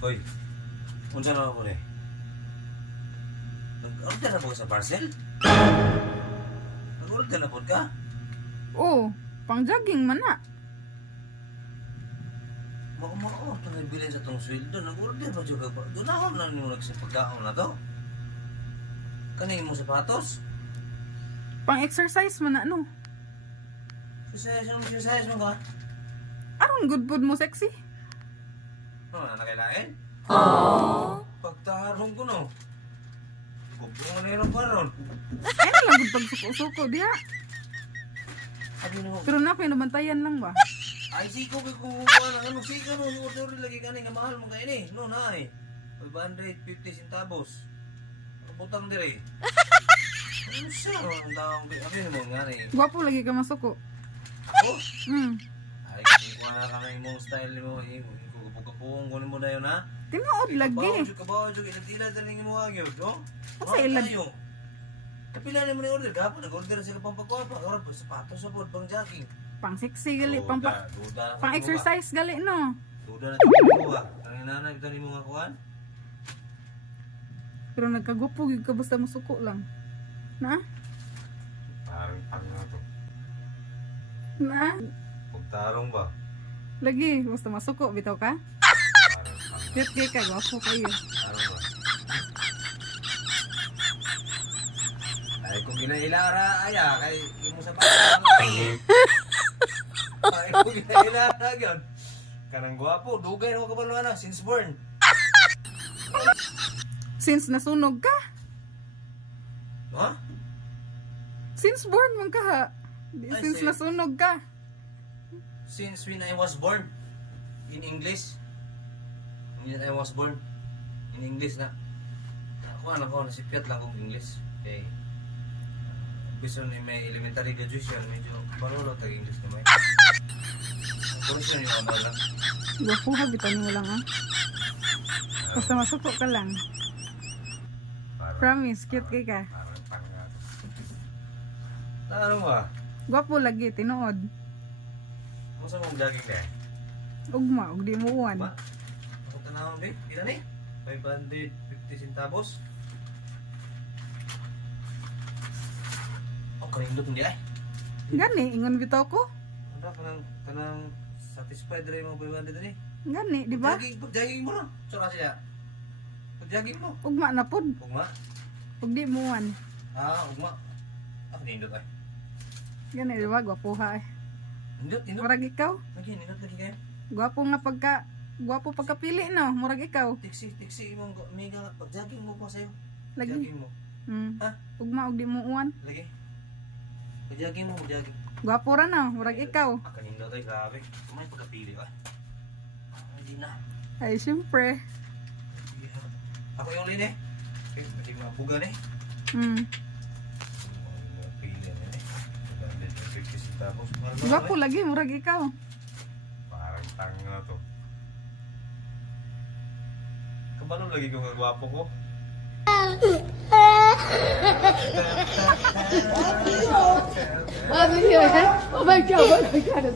Hoy, unsa na ako ni? Nag-order na po sa parcel? Nag-order na po ka? Oo, pang jogging man na. Mao, ito nagbilin sa itong sweldo. Nag-order pa juga pa. Doon ako na nyo nagsipagkaon na to. Kanin mo sapatos? Pang exercise man na no. Exercise mo ka? Aron good food mo sexy. Ano na nakailain? Pagtarong ko no. Kubungan na yun pa ron. Ay na lang good pag suko-suko diha. Sabi mo, Pero na kayo nabantayan lang ba? ay siko kay kuha na ano siko no. Yung order lagi ka nga mahal mo kayo ni. No na eh. 550 centavos. Butang dire. Ano siya? Ang taong abi mo nga ni. Gwapo lagi ka masuko. Ako? Ay, kuha na ka na yung style mo. Kapupong kunin mo na yun ha. Tinuod lagi. Kabaw, ilatila na rin mo agyo. No? Asa ilag? Kapila na mo na order. Kapag nag-order sila pang pagkuha pa. Karoon pa sapatos sa pod, pang jogging. Pang sexy gali, pang Duda pang exercise gali no. Duda na ito mo ha. Ang nanay, ito mo nga kuhan. Pero nagkagupo gyud ka basta masuko lang. Na? Parang pang nga to. Na? Pagtarong ba? Lagi basta masuko bitaw ka. Parang pang. Cute kay ka, gwapo kayo. Parang ba? Ay, kung ginailara, aya, kay yung mo sa parang. Ay, kung ginailara, yun. Kanang gwapo, dugay na ko kabalo na, since born. Since nasunog ka. Ha? Since born man ka ha. Ay, Since sige. nasunog ka. Since when I was born, in English. When I was born, in English na. Ako, nasipyat lang kong English. Okay. Gusto ni may elementary graduation, medyo marunong tag-English naman. Kurus yun yung ano lang. Gwapo ha, bitan mo lang ha. Basta masuko ka lang. Promise, cute kay ka. Parang pangat. Ano ba? Gwapo lagi, tinuod. Masa mong jogging na eh? Ugma, ug di mo uwan. Ba? Ako tanawang babe, ilan eh? 550 centavos? Oh, kanindot hindi eh. Gani, ingon bitaw ko. Ano, kanang satisfied rin mo 500 rin eh. Gani, di ba? Jogging mo na. Sura siya. Jogging mo. Ugma na pod, Ugma. ug di mo uwan. Ugma. Nindot eh. Gani, di ba? Gwapo ha eh. Nindot. Murag ikaw. Lagi, nindot lagi kayo. Gwapo pagkapili no, murag ikaw. Tiksi mong mega pag-jogging mo pa sa'yo. Lagi. Jogging mo. Ha? Ugma, ug di mo uwan. Lagi. Pag-jogging mo, jogging. Gwapo ra no, murag ikaw. Kanindot ay grabe. May pagkapili ka. Hindi na. Ay, syempre. Ako yung lin eh. Okay, hindi mabugan eh. Pili na eh. 150 centavos. Gwapo lagi, murag ikaw. Parang tanga to. Kabalo lagi ko kagwapo ko. Oh my god, oh my god.